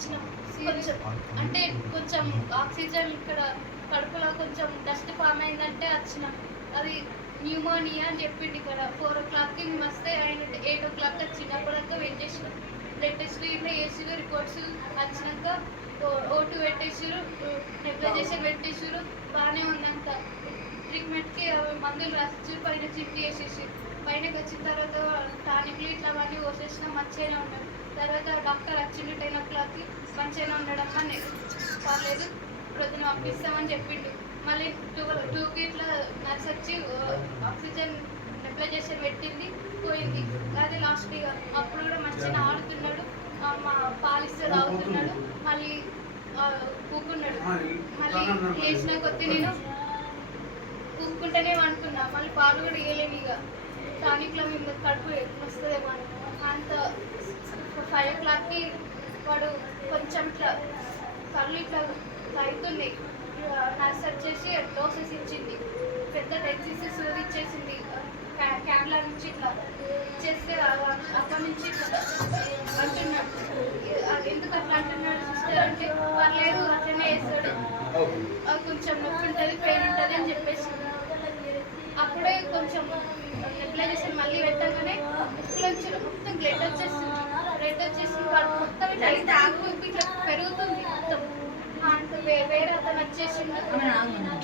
వచ్చినాం. కొంచెం అంటే కొంచెం ఆక్సిజన్ ఇక్కడ కడుపులో కొంచెం డస్ట్ ఫామ్ అయిందంటే వచ్చినాం. అది న్యూమోనియా అని చెప్పిండు. ఇక్కడ 4 o'clockకి మేము వస్తే ఆయన 8 o'clock వచ్చింది. అప్పటిదాకా వెయిట్ చేసినాం. బ్లడ్ టెస్ట్ ఇట్లా చేసిరు, రిపోర్ట్స్ వచ్చినాక O2 పెట్టేసారు, నెబులైజేషన్ పెట్టేసారు. బాగానే ఉందంట. ట్రీట్మెంట్కి మందులు రాసిచ్చారు, పైన చిట్టి వేసేసారు. పైనకి వచ్చిన తర్వాత టానిక్లు ఇట్లా అవన్నీ పోసేసినా మంచిగానే ఉన్నాడు. తర్వాత డాక్టర్ వచ్చిండు 10 o'clockకి, మంచిగానే ఉన్నాడమ్మా, పర్లేదు ప్రొద్దున పంపిస్తామని చెప్పిండు. మళ్ళీ 2కి ఇట్లా నర్స్ వచ్చి ఆక్సిజన్ నెబులైజేషన్ పెట్టింది, పోయింది. అదే లాస్ట్ ఇక అప్పుడు కూడా మంచిగా ఆడుతున్నాడు, మా పాలిస్తే తాగుతున్నాడు. మళ్ళీ కూకున్నాడు. మళ్ళీ లేచిన కొద్ది నేను కూకుంటేనే అనుకున్నా. మళ్ళీ పాలు కూడా ఇవ్వలేను. ఇక టానిక్లో మీద కడుపు వస్తుందేమో అని అంత 5 o'clockకి వాడు కొంచెం ఇట్లా కళ్ళు ఇట్లా అవుతున్నాయి. నర్స్ వచ్చేసి డోసెస్ ఇచ్చింది, పెద్ద డెక్సిస్ ఇచ్చేసింది. క్యాన్ల నుంచి ఇట్లా ఇచ్చేస్తే అప్పటి నుంచి ఇట్లా అంటున్నాడు. ఎందుకు అట్లా అంటున్నాడు సిస్టర్ అంటే, పర్లేదు అట్లనే వేస్తాడు, కొంచెం నొప్పి ఉంటుంది, పెయిన్ ఉంటుంది అని చెప్పేసి. అప్పుడే కొంచెం నెబులైజేషన్ మళ్ళీ పెట్టగానే మొత్తం బ్లడ్ వచ్చేస్తుంది. మొత్తం ఇట్లా ఇట్లా పెరుగుతుంది మొత్తం. అంత వేరే అతను వచ్చేసిండు,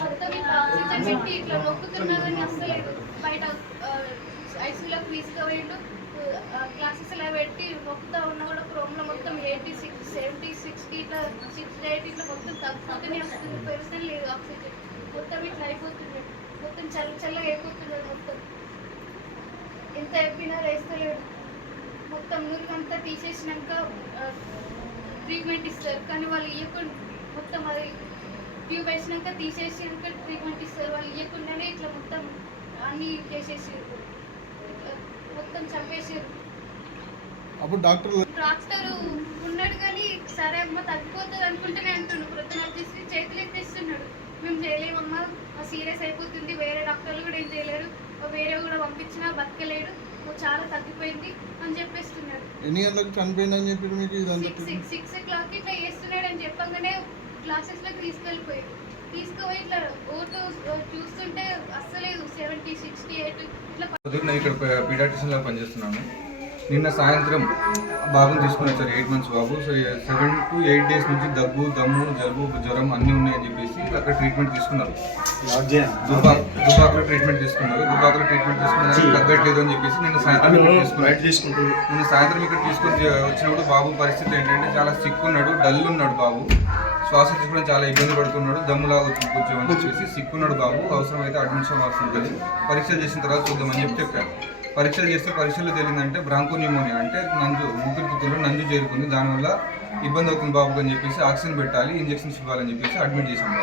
మొత్తం ఇట్లా ఆక్సిజన్ పెట్టి ఇట్లా నొక్కుతున్నదని అస్సలేదు. బయట ఐసీయూలోకి తీసుకుపోయిండు. క్లాసెస్ ఇలా పెట్టి నొక్కుతా ఉన్నా కూడా ప్రోమ్లో మొత్తం 86, 76కి ఇట్లా 68 ఇట్లా మొత్తం తగ్గుతూనే వస్తుంది. పెరుగుతూనే లేదు ఆక్సిజన్. మొత్తం ఇట్లా అయిపోతుంది, మొత్తం చల్లగా అయిపోతున్నాడు. మొత్తం ఎంత చెప్పినా వేస్తలేడు. మొత్తం నూరికంతా తీసేసినాక ట్రీట్మెంట్ ఇస్తారు, కానీ వాళ్ళు ఇవ్వకుండా మొత్తం అది ట్యూబ్ వేసినాక తీసేసినాక ట్రీట్మెంట్ ఇస్తారు. వాళ్ళు ఇవ్వకుండానే ఇట్లా మొత్తం అన్నీ చేసేసారు, మొత్తం చంపేసారు. అప్పుడు డాక్టర్ ఉన్నాడు కానీ సరే అమ్మ తగ్గిపోతుంది అనుకుంటేనే అంటుండు. ప్రొద్దున వచ్చేసి చేతులు ఎత్తేస్తున్నాడు. మేము చేయలేమమ్మా, సీరియస్ అయిపోతుంది, వేరే డాక్టర్లు కూడా ఏం చేయలేరు, వేరే కూడా పంపించినా బతకలేడు, చాలా తగ్గిపోయింది అని చెప్పేస్తున్నాడు. ఎన్ని గంటలకు చనిపోయిందని చెప్పి మీకు 6 o'clock ఇట్లా చేస్తున్నాడు అని చెప్పగానే క్లాసెస్లోకి తీసుకుపోయి ఇట్లా O2 చూస్తుంటే అస్సలేదు, 70, 68 ఇట్లా. నేను ఇక్కడ పీడియాట్రిషియన్లో పనిచేస్తున్నాను. నిన్న సాయంత్రం బాబుని తీసుకుని వచ్చారు, 8 months Babu. So 7 to 8 days నుంచి దగ్గు, దమ్ము, జలుబు, జ్వరం అన్నీ ఉన్నాయని చెప్పేసి అక్కడ ట్రీట్మెంట్ తీసుకున్నారు. దుబ్బాకలో ట్రీట్మెంట్ తీసుకున్నారు. దుబ్బాకలో ట్రీట్మెంట్ తీసుకున్నారు, తగ్గట్లేదు అని చెప్పేసి నిన్న సాయంత్రం ఇక్కడ తీసుకొని వచ్చినప్పుడు బాబు పరిస్థితి ఏంటంటే చాలా సిక్ ఉన్నాడు, డల్ ఉన్నాడు బాబు. శ్వాస తీసుకోవడం చాలా ఇబ్బంది పడుతున్నాడు, దమ్ములాగా కొంచెం అని చెప్పేసి సిక్ ఉన్నాడు బాబు. అవసరమైతే అడ్మిషన్ అవ్వాల్సి ఉంటుంది, పరీక్షలు చేసిన తర్వాత చూద్దామని చెప్పారు. పరీక్షలు చేస్తే పరీక్షలు తెలియదంటే బ్రాంకోన్యూమోనియా అంటే ఊపిరితిత్తుల్లో నంజు చేరుకుంది, దానివల్ల ఇబ్బంది అవుతుంది బాబుకి అని చెప్పేసి ఆక్సిజన్ పెట్టాలి, ఇంజెక్షన్స్ ఇవ్వాలని చెప్పేసి అడ్మిట్ చేసాం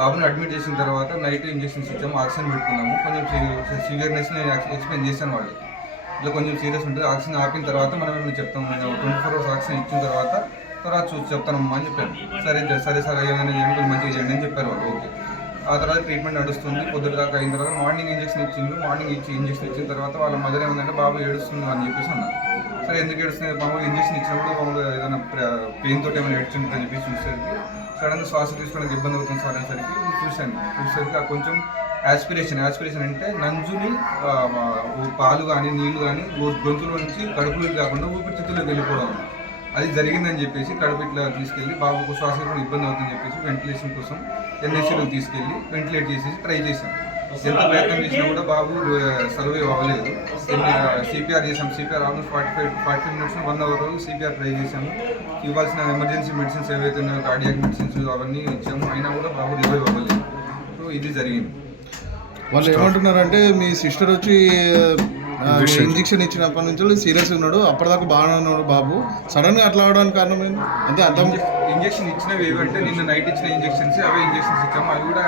బాబుని అడ్మిట్ చేసిన తర్వాత నైట్ ఇంజెక్షన్స్ ఇచ్చాము, ఆక్సిజన్ పెట్టుకున్నాము. కొంచెం సివియర్నెస్ నేను ఎక్స్ప్లెయిన్ చేశాను వాళ్ళు, ఇట్లా కొంచెం సీరియస్ ఉంటుంది. ఆక్సిజన్ ఆపిన తర్వాత మనం ఏమైనా చెప్తాము, నేను 24 hours ఆక్సిజన్ ఇచ్చిన తర్వాత చూసి చెప్తానమ్మా అని చెప్పాను. సరే ఏమైనా ఎముకలు మంచిగా చేయండి అని చెప్పారు వాళ్ళు. ఓకే. ఆ తర్వాత ట్రీట్మెంట్ నడుస్తుంది. పొద్దుట దాకా అయిన తర్వాత మార్నింగ్ ఇంజెక్షన్ ఇంజెక్షన్ ఇచ్చిన తర్వాత వాళ్ళ మదర్ ఏమందంటే బాబు ఏడుస్తుంది అని చెప్పేసి అన్నారు. సరే ఎందుకు ఏడుస్తుంది, మామూలుగా ఇంజెక్షన్ ఇచ్చినప్పుడు మామూలుగా ఏదైనా పెయిన్ తోటి ఏమైనా ఏడ్చుంటుందని చెప్పేసి చూసేసరికి సడన్గా శ్వాస తీసుకోవడానికి ఇబ్బంది అవుతుంది సార్ అనేసరికి చూసేసరికి కొంచెం యాస్పిరేషన్ అంటే నంజుని పాలు కానీ నీళ్లు కానీ గొంతులో నుంచి కడుపులోకి కాకుండా ఊపిరితిత్తులోకి వెళ్ళిపోవడం, అది జరిగిందని చెప్పేసి కడుపు ఇట్లా తీసుకెళ్ళి బాబుకు శ్వాస ఇబ్బంది అవుతుందని చెప్పేసి వెంటిలేషన్ కోసం NICUలోకి తీసుకెళ్ళి వెంటిలేట్ చేసేసి ట్రై చేశాం. ఎంత ప్రయత్నం చేసినా కూడా బాబు సర్వైవ్ అవ్వలేదు. CPR చేసాం. CPR almost 45 minutes 1 hour CPR try చేసాము. ఇవ్వాల్సిన ఎమర్జెన్సీ మెడిసిన్స్ ఏవైతే ఉన్నాయో కార్డియాక్ మెడిసిన్స్ అవన్నీ ఇచ్చాము, అయినా కూడా బాబు రివైవ్ అవ్వలేదు. సో ఇది జరిగింది. వాళ్ళు ఏమంటున్నారంటే మీ సిస్టర్ వచ్చి ఇంజెక్షన్ ఇచ్చినప్పటి నుంచి సీరియస్ ఉన్నాడు, అప్పటిదాకా బాగానే ఉన్నాడు బాబు, సడన్గా అట్లా అవడానికి కారణం ఏంటి అంటే అర్థం. ఇంజెక్షన్ ఇచ్చినవి ఏవంటే నిన్న నైట్ ఇచ్చిన ఇంజెక్షన్స్, అవే ఇంజెక్షన్స్ ఇచ్చాము. అవి కూడా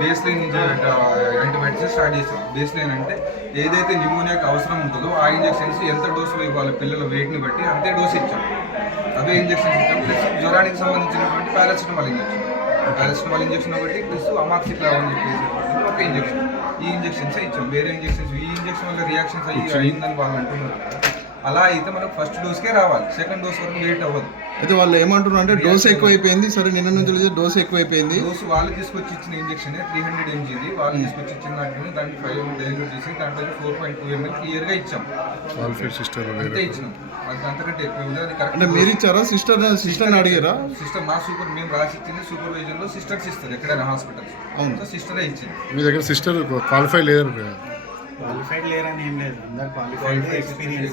బేస్ లైన్ నుంచి యాంటీబయాటిక్స్ స్టార్ట్ చేసాం. బేస్ లైన్ అంటే ఏదైతే న్యూమోనియాకి అవసరం ఉంటుందో ఆ ఇంజెక్షన్స్ ఎంత డోసులు ఇవ్వాలి పిల్లల వెయిట్ని బట్టి అంతే డోసు ఇచ్చాం. అవే ఇంజెక్షన్స్ ఇచ్చాం. ప్లస్ జ్వరానికి సంబంధించినటువంటి పారాసిటమాల్ ఇంజెక్షన్ ఒకటి, ప్లస్ అమాక్సిక్లావ్ అని చెప్పేసి ఒక ఇంజెక్షన్. ఈ ఇంజెక్షన్స్ ఇచ్చాం. వేరే ఇంజెక్షన్స్ ఈ ఇంజెక్షన్ వల్ల రియాక్షన్స్ అయ్యిందని వాళ్ళు అంటున్నారు. అలా అయితే మనకు ఫస్ట్ డోస్కే రావాలి, సెకండ్ డోస్ వరకు లేట్ అవ్వదు. అయితే వాళ్ళు ఏమంటున్నారు అంటే డోస్ ఎక్కువైపోయింది, సరే నిన్న నుంచి డోస్ ఎక్కువైపోయింది. డోస్ వాళ్ళు తీసుకొచ్చి ఇచ్చిన ఇంజెక్షన్ 300 mg వాళ్ళు తీసుకొచ్చి ఇచ్చిన దాన్ని 5 డైల్యూట్ చేసి దాంట్లో 4.2 ml క్లియర్గా ఇచ్చాం. అంతే ఇచ్చినాం, అంతకంటే ఎక్కువ ఉంది. అది అంటే కరెక్ట్. మీరు ఇచ్చారా సిస్టర్ని అడిగారా? సిస్టర్ మా మేము రాసి ఇచ్చింది సూపర్వైజర్ లో సిస్టర్స్ ఇస్తారు ఎక్కడైనా హాస్పిటల్స్. అవును. సో సిస్టరే ఇచ్చింది. మీ దగ్గర సిస్టర్ క్వాలిఫై లేరు? క్వాలిఫైడ్ లేరని ఏం లేదు, అందరు క్వాలిఫైడ్ ఎక్స్పీరియన్స్.